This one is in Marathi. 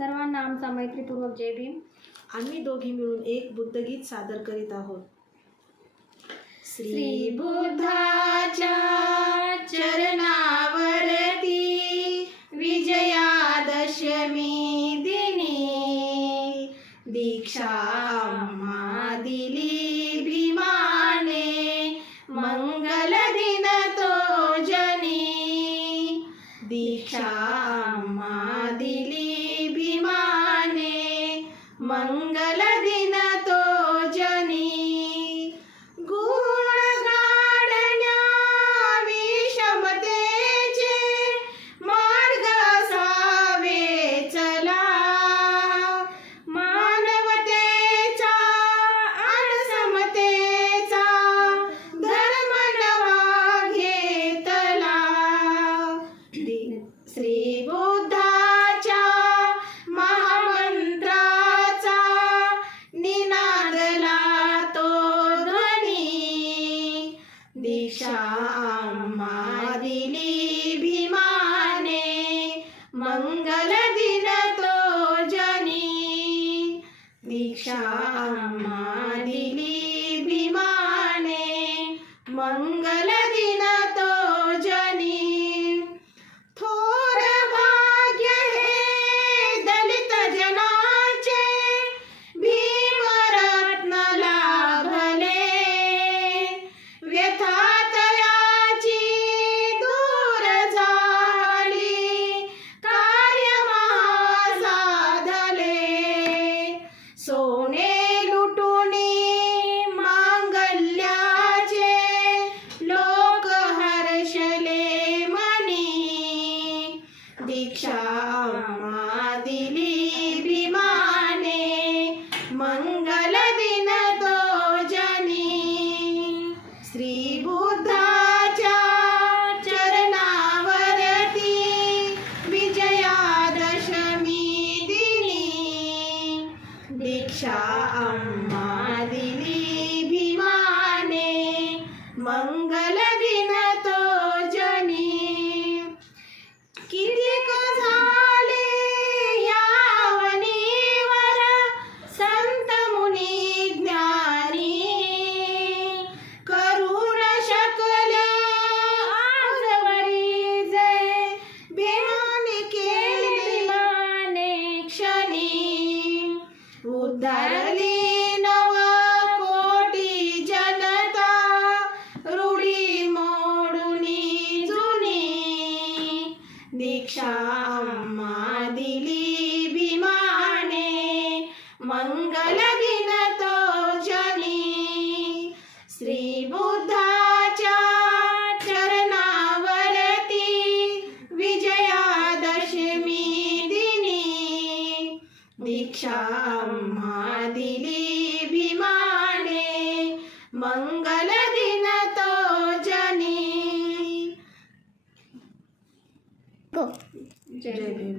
सर्वांना आमचा मैत्रीपूर्वक जय भीम. आम्ही दोघी मिळून एक बुद्धगीत सादर करीत आहोत. श्री बुद्धाच्या चरणावरती विजयादशमी दिनी दीक्षा दिली भीमाने. मंगल दिन तो जनी. दीक्षा मंगल दिशा आम्हा दिली भीमाने मंगल दिन तो जनी दीक्षा आम्हा दिली भीमाने मंगल श्री बुद्धाच्या चरणावरती विजयादशमी दिली दीक्षा अम्मा दिली भीमाने मंगल धरली नव कोटी जनता रूढी मोडुनी जुनी. दीक्षा अम्मा दिली भीमाने मंगलगिन तो जनी. श्री बुद्धा दीक्षा आम्हा दिली भीमाने मंगल दिन तो जनी गो जय भीम